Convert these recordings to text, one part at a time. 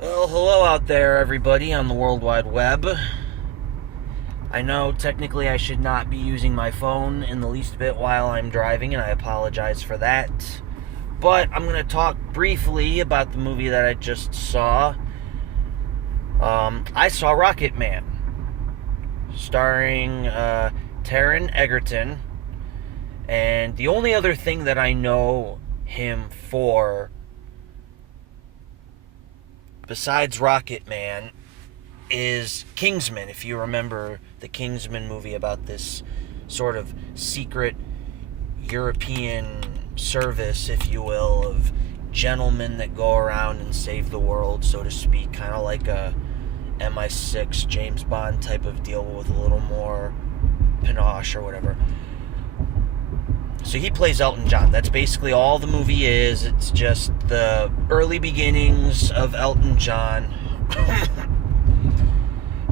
Well, hello out there, everybody on the World Wide Web. I know technically I should not be using my phone in the least bit while I'm driving, and I apologize for that. But I'm going to talk briefly about the movie that I just saw. I saw Rocketman, starring Taron Egerton, and the only other thing that I know him for besides Rocketman is Kingsman. If you remember the Kingsman movie about this sort of secret European service, if you will, of gentlemen that go around and save the world, so to speak, kind of like a MI6 James Bond type of deal with a little more panache or whatever. So he plays Elton John. That's basically all the movie is. It's just the early beginnings of Elton John.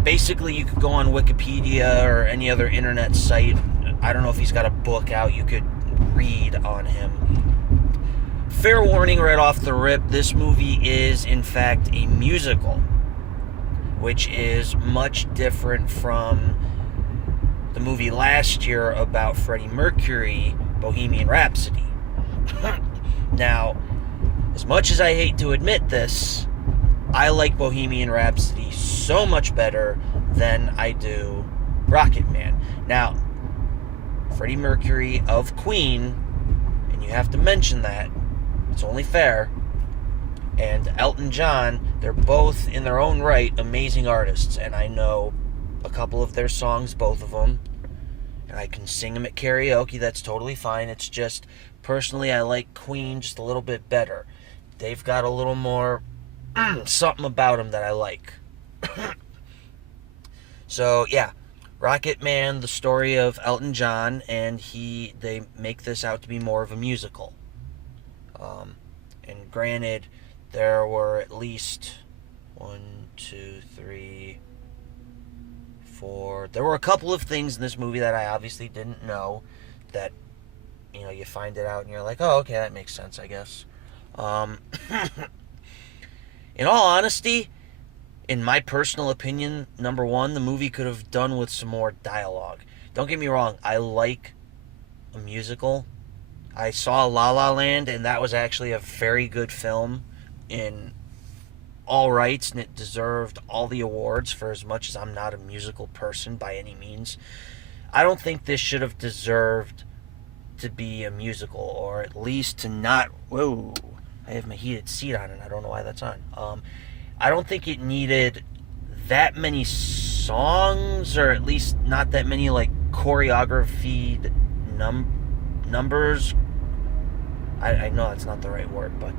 Basically, you could go on Wikipedia or any other internet site. I don't know if he's got a book out you could read on him. Fair warning right off the rip, this movie is, in fact, a musical, which is much different from the movie last year about Freddie Mercury, Bohemian Rhapsody. Now, as much as I hate to admit this, I like Bohemian Rhapsody so much better than I do Rocketman. Now, Freddie Mercury of Queen, and you have to mention that, it's only fair, and Elton John, they're both in their own right amazing artists, and I know a couple of their songs, both of them, and I can sing them at karaoke. That's totally fine. It's just, personally, I like Queen just a little bit better. They've got a little more something about them that I like. So, yeah, Rocketman, the story of Elton John, and they make this out to be more of a musical. And granted, there were at least 1, 2, 3, 4. There were a couple of things in this movie that I obviously didn't know that, you find it out and you're like, oh, okay, that makes sense, I guess. In all honesty, in my personal opinion, number one, the movie could have done with some more dialogue. Don't get me wrong, I like a musical. I saw La La Land, and that was actually a very good film in all rights, and it deserved all the awards for as much as I'm not a musical person by any means. I don't think this should have deserved to be a musical, or at least to not... Whoa, I have my heated seat on, and I don't know why that's on. I don't think it needed that many songs, or at least not that many, choreographed numbers. I know that's not the right word, but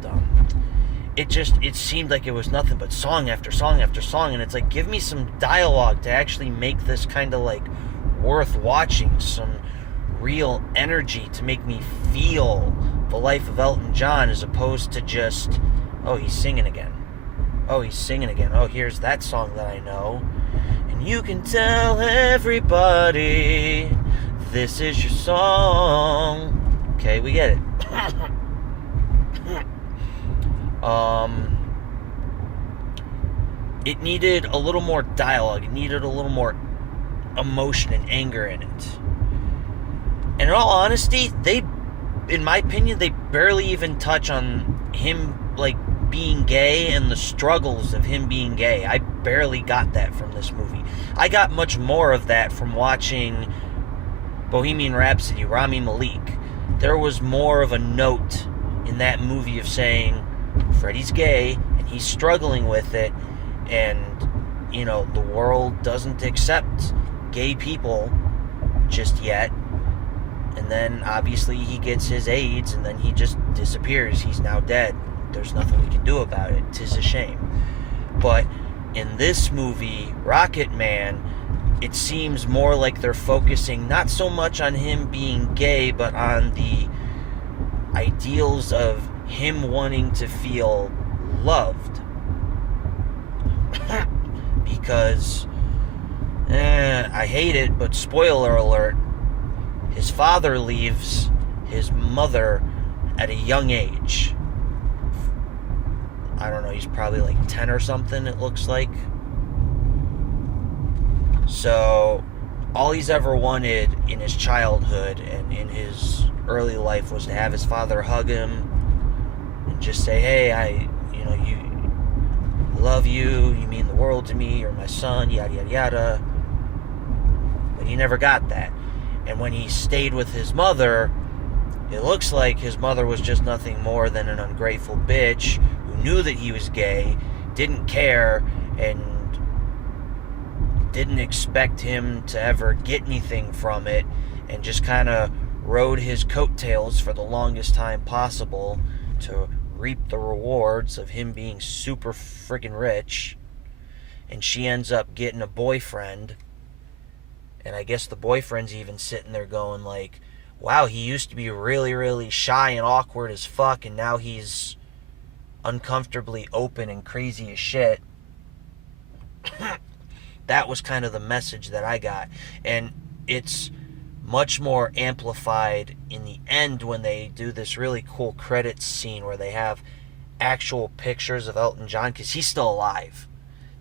it seemed like it was nothing but song after song after song, and it's like, give me some dialogue to actually make this kind of worth watching, some real energy to make me feel the life of Elton John, as opposed to just, oh, he's singing again. Oh, he's singing again. Oh, here's that song that I know. And you can tell everybody this is your song. Okay, we get it. It needed a little more dialogue. It needed a little more emotion and anger in it. And in all honesty, in my opinion, they barely even touch on him, being gay and the struggles of him being gay. I barely got that from this movie. I got much more of that from watching Bohemian Rhapsody, Rami Malek. There was more of a note in that movie of saying, Freddie's gay, and he's struggling with it, and, the world doesn't accept gay people just yet. And then, obviously, he gets his AIDS, and then he just disappears. He's now dead. There's nothing we can do about it. 'Tis a shame. But in this movie, Rocketman, it seems more like they're focusing not so much on him being gay, but on the ideals of him wanting to feel loved. Because, I hate it, but spoiler alert, his father leaves his mother at a young age. I don't know, he's probably like 10 or something, it looks like. So all he's ever wanted in his childhood and in his early life was to have his father hug him and just say, hey, I love you, you mean the world to me, you're my son, yada yada yada. But he never got that. And when he stayed with his mother, it looks like his mother was just nothing more than an ungrateful bitch who knew that he was gay, didn't care, and didn't expect him to ever get anything from it, and just kind of rode his coattails for the longest time possible to reap the rewards of him being super freaking rich. And she ends up getting a boyfriend, and I guess the boyfriend's even sitting there going like, wow, he used to be really, really shy and awkward as fuck, and now he's uncomfortably open and crazy as shit. That was kind of the message that I got. And it's much more amplified in the end when they do this really cool credits scene where they have actual pictures of Elton John, because he's still alive.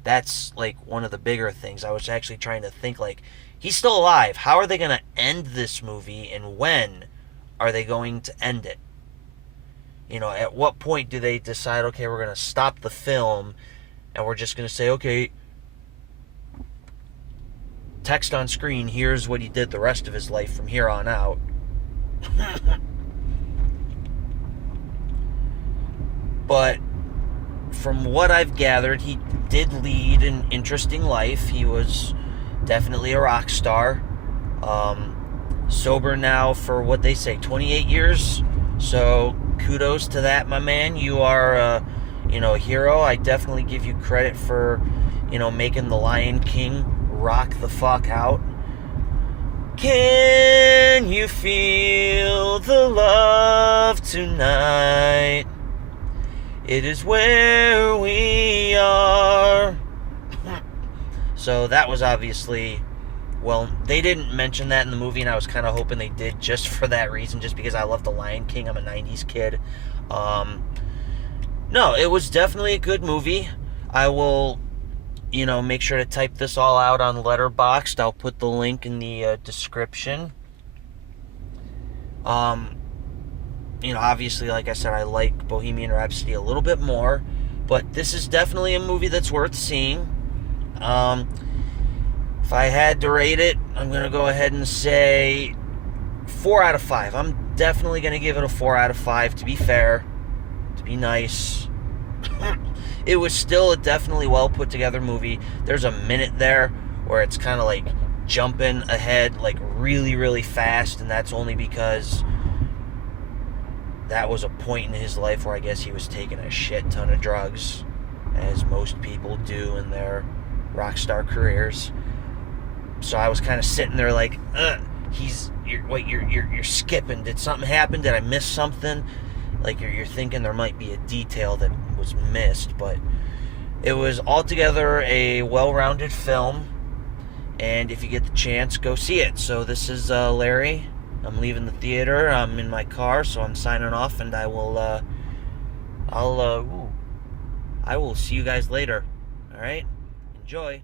That's like one of the bigger things. I was actually trying to think, like, he's still alive. How are they going to end this movie, and when are they going to end it? You know, at what point do they decide, okay, we're going to stop the film and we're just going to say, okay, text on screen, here's what he did the rest of his life from here on out. But from what I've gathered, he did lead an interesting life. He was definitely a rock star. Sober now for what they say, 28 years. So kudos to that, my man. You are a hero. I definitely give you credit for, making The Lion King rock the fuck out. Can you feel the love tonight? It is where we are. So that was obviously, well, they didn't mention that in the movie, and I was kind of hoping they did just for that reason, just because I love The Lion King. I'm a 90s kid. No, it was definitely a good movie. I will, make sure to type this all out on Letterboxd. I'll put the link in the description. Obviously, like I said, I like Bohemian Rhapsody a little bit more, but this is definitely a movie that's worth seeing. If I had to rate it, I'm going to go ahead and say 4 out of 5. I'm definitely going to give it a 4 out of 5, to be fair, to be nice. It was still a definitely well put together movie. There's a minute there where it's kind of like jumping ahead like really, really fast, and that's only because that was a point in his life where I guess he was taking a shit ton of drugs, as most people do in their rock star careers. So I was kind of sitting there like, you're skipping. Did something happen? Did I miss something? Like you're thinking there might be a detail that was missed, but it was altogether a well-rounded film, and if you get the chance, go see it. So this is Larry. I'm leaving the theater. I'm in my car, so I'm signing off, and I will I will see you guys later. All right? Enjoy.